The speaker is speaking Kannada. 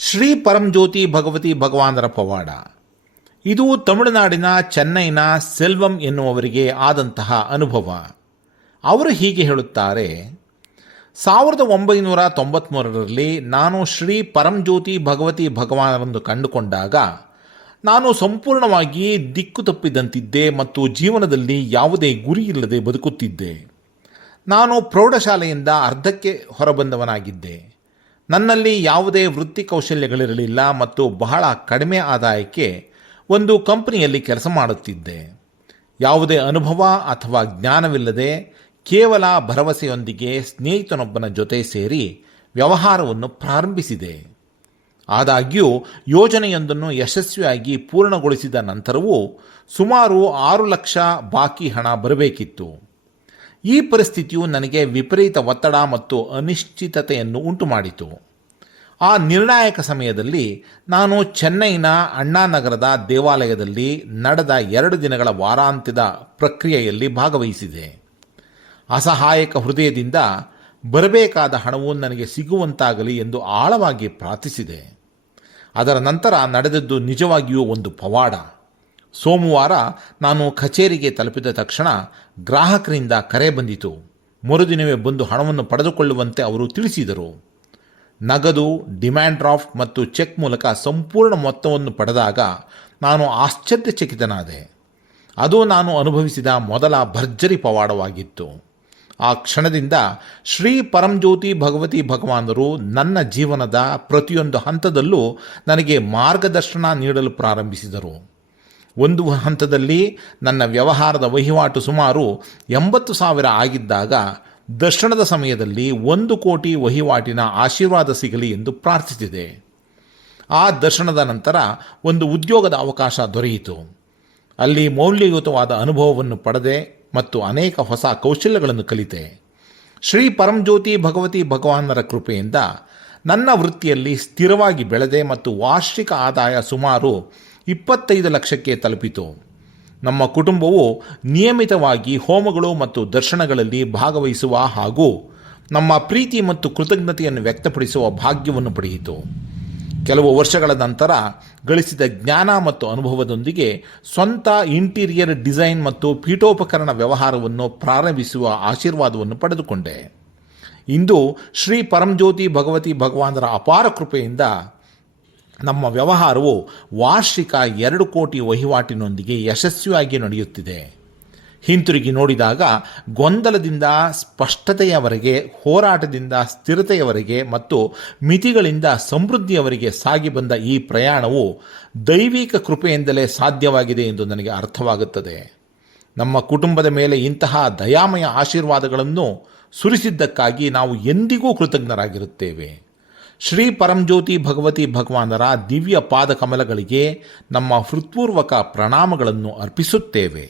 ಶ್ರೀ ಪರಂಜ್ಯೋತಿ ಭಗವತಿ ಭಗವಾನರ ಪವಾಡ. ಇದು ತಮಿಳುನಾಡಿನ ಚೆನ್ನೈನ ಸೆಲ್ವಂ ಎನ್ನುವವರಿಗೆ ಆದಂತಹ ಅನುಭವ. ಅವರು ಹೀಗೆ ಹೇಳುತ್ತಾರೆ. 1993ರಲ್ಲಿ ನಾನು ಶ್ರೀ ಪರಂಜ್ಯೋತಿ ಭಗವತಿ ಭಗವಾನರನ್ನು ಕಂಡುಕೊಂಡಾಗ ನಾನು ಸಂಪೂರ್ಣವಾಗಿ ದಿಕ್ಕು ತಪ್ಪಿದಂತಿದ್ದೆ ಮತ್ತು ಜೀವನದಲ್ಲಿ ಯಾವುದೇ ಗುರಿ ಇಲ್ಲದೆ ಬದುಕುತ್ತಿದ್ದೆ. ನಾನು ಪ್ರೌಢಶಾಲೆಯಿಂದ ಅರ್ಧಕ್ಕೆ ಹೊರಬಂದವನಾಗಿದ್ದೆ. ನನ್ನಲ್ಲಿ ಯಾವುದೇ ವೃತ್ತಿ ಕೌಶಲ್ಯಗಳಿರಲಿಲ್ಲ ಮತ್ತು ಬಹಳ ಕಡಿಮೆ ಆದಾಯಕ್ಕೆ ಒಂದು ಕಂಪನಿಯಲ್ಲಿ ಕೆಲಸ ಮಾಡುತ್ತಿದ್ದೆ. ಯಾವುದೇ ಅನುಭವ ಅಥವಾ ಜ್ಞಾನವಿಲ್ಲದೆ ಕೇವಲ ಭರವಸೆಯೊಂದಿಗೆ ಸ್ನೇಹಿತನೊಬ್ಬನ ಜೊತೆ ಸೇರಿ ವ್ಯವಹಾರವನ್ನು ಪ್ರಾರಂಭಿಸಿದೆ. ಆದಾಗ್ಯೂ ಯೋಜನೆಯೊಂದನ್ನು ಯಶಸ್ವಿಯಾಗಿ ಪೂರ್ಣಗೊಳಿಸಿದ ನಂತರವೂ ಸುಮಾರು 6 ಲಕ್ಷ ಬಾಕಿ ಹಣ ಬರಬೇಕಿತ್ತು. ಈ ಪರಿಸ್ಥಿತಿಯು ನನಗೆ ವಿಪರೀತ ಒತ್ತಡ ಮತ್ತು ಅನಿಶ್ಚಿತತೆಯನ್ನು ಉಂಟುಮಾಡಿತು. ಆ ನಿರ್ಣಾಯಕ ಸಮಯದಲ್ಲಿ ನಾನು ಚೆನ್ನೈನ ಅಣ್ಣಾನಗರದ ದೇವಾಲಯದಲ್ಲಿ ನಡೆದ 2 ದಿನಗಳ ವಾರಾಂತ್ಯದ ಪ್ರಕ್ರಿಯೆಯಲ್ಲಿ ಭಾಗವಹಿಸಿದೆ. ಅಸಹಾಯಕ ಹೃದಯದಿಂದ ಬರಬೇಕಾದ ಹಣವು ನನಗೆ ಸಿಗುವಂತಾಗಲಿ ಎಂದು ಆಳವಾಗಿ ಪ್ರಾರ್ಥಿಸಿದೆ. ಅದರ ನಂತರ ನಡೆದದ್ದು ನಿಜವಾಗಿಯೂ ಒಂದು ಪವಾಡ. ಸೋಮವಾರ ನಾನು ಕಚೇರಿಗೆ ತಲುಪಿದ ತಕ್ಷಣ ಗ್ರಾಹಕರಿಂದ ಕರೆ ಬಂದಿತು. ಮರುದಿನವೇ ಬಂದು ಹಣವನ್ನು ಪಡೆದುಕೊಳ್ಳುವಂತೆ ಅವರು ತಿಳಿಸಿದರು. ನಗದು, ಡಿಮ್ಯಾಂಡ್ ಡ್ರಾಫ್ಟ್ ಮತ್ತು ಚೆಕ್ ಮೂಲಕ ಸಂಪೂರ್ಣ ಮೊತ್ತವನ್ನು ಪಡೆದಾಗ ನಾನು ಆಶ್ಚರ್ಯಚಕಿತನಾದೆ. ಅದು ನಾನು ಅನುಭವಿಸಿದ ಮೊದಲ ಭರ್ಜರಿ ಪವಾಡವಾಗಿತ್ತು. ಆ ಕ್ಷಣದಿಂದ ಶ್ರೀ ಪರಂಜ್ಯೋತಿ ಭಗವತಿ ಭಗವಾನರು ನನ್ನ ಜೀವನದ ಪ್ರತಿಯೊಂದು ಹಂತದಲ್ಲೂ ನನಗೆ ಮಾರ್ಗದರ್ಶನ ನೀಡಲು ಪ್ರಾರಂಭಿಸಿದರು. ಒಂದು ಹಂತದಲ್ಲಿ ನನ್ನ ವ್ಯವಹಾರದ ವಹಿವಾಟು ಸುಮಾರು 80,000 ಆಗಿದ್ದಾಗ ದರ್ಶನದ ಸಮಯದಲ್ಲಿ 1 ಕೋಟಿ ವಹಿವಾಟಿನ ಆಶೀರ್ವಾದ ಸಿಗಲಿ ಎಂದು ಪ್ರಾರ್ಥಿಸಿದೆ. ಆ ದರ್ಶನದ ನಂತರ ಒಂದು ಉದ್ಯೋಗದ ಅವಕಾಶ ದೊರೆಯಿತು. ಅಲ್ಲಿ ಮೌಲ್ಯಯುತವಾದ ಅನುಭವವನ್ನು ಪಡೆದೆ ಮತ್ತು ಅನೇಕ ಹೊಸ ಕೌಶಲ್ಯಗಳನ್ನು ಕಲಿತೆ. ಶ್ರೀ ಪರಂಜ್ಯೋತಿ ಭಗವತಿ ಭಗವಾನರ ಕೃಪೆಯಿಂದ ನನ್ನ ವೃತ್ತಿಯಲ್ಲಿ ಸ್ಥಿರವಾಗಿ ಬೆಳೆದೆ ಮತ್ತು ವಾರ್ಷಿಕ ಆದಾಯ ಸುಮಾರು 25 ಲಕ್ಷಕ್ಕೆ ತಲುಪಿತು. ನಮ್ಮ ಕುಟುಂಬವು ನಿಯಮಿತವಾಗಿ ಹೋಮಗಳು ಮತ್ತು ದರ್ಶನಗಳಲ್ಲಿ ಭಾಗವಹಿಸುವ ಹಾಗೂ ನಮ್ಮ ಪ್ರೀತಿ ಮತ್ತು ಕೃತಜ್ಞತೆಯನ್ನು ವ್ಯಕ್ತಪಡಿಸುವ ಭಾಗ್ಯವನ್ನು ಪಡೆಯಿತು. ಕೆಲವು ವರ್ಷಗಳ ನಂತರ ಗಳಿಸಿದ ಜ್ಞಾನ ಮತ್ತು ಅನುಭವದೊಂದಿಗೆ ಸ್ವಂತ ಇಂಟೀರಿಯರ್ ಡಿಸೈನ್ ಮತ್ತು ಪೀಠೋಪಕರಣ ವ್ಯವಹಾರವನ್ನು ಪ್ರಾರಂಭಿಸುವ ಆಶೀರ್ವಾದವನ್ನು ಪಡೆದುಕೊಂಡೆ. ಇಂದು ಶ್ರೀ ಪರಂಜ್ಯೋತಿ ಭಗವತಿ ಭಗವಾನರ ಅಪಾರ ಕೃಪೆಯಿಂದ ನಮ್ಮ ವ್ಯವಹಾರವು ವಾರ್ಷಿಕ 2 ಕೋಟಿ ವಹಿವಾಟಿನೊಂದಿಗೆ ಯಶಸ್ವಿಯಾಗಿ ನಡೆಯುತ್ತಿದೆ. ಹಿಂತಿರುಗಿ ನೋಡಿದಾಗ ಗೊಂದಲದಿಂದ ಸ್ಪಷ್ಟತೆಯವರೆಗೆ, ಹೋರಾಟದಿಂದ ಸ್ಥಿರತೆಯವರೆಗೆ ಮತ್ತು ಮಿತಿಗಳಿಂದ ಸಮೃದ್ಧಿಯವರೆಗೆ ಸಾಗಿ ಬಂದ ಈ ಪ್ರಯಾಣವು ದೈವಿಕ ಕೃಪೆಯಿಂದಲೇ ಸಾಧ್ಯವಾಗಿದೆ ಎಂದು ನನಗೆ ಅರ್ಥವಾಗುತ್ತದೆ. ನಮ್ಮ ಕುಟುಂಬದ ಮೇಲೆ ಇಂತಹ ದಯಾಮಯ ಆಶೀರ್ವಾದಗಳನ್ನು ಸುರಿಸಿದ್ದಕ್ಕಾಗಿ ನಾವು ಎಂದಿಗೂ ಕೃತಜ್ಞರಾಗಿರುತ್ತೇವೆ. ಶ್ರೀ ಪರಂಜ್ಯೋತಿ ಭಗವತಿ ಭಗವಾನರ ದಿವ್ಯ ಪಾದ ಕಮಲಗಳಿಗೆ ನಮ್ಮ ಹೃತ್ಪೂರ್ವಕ ಪ್ರಣಾಮಗಳನ್ನು ಅರ್ಪಿಸುತ್ತೇವೆ.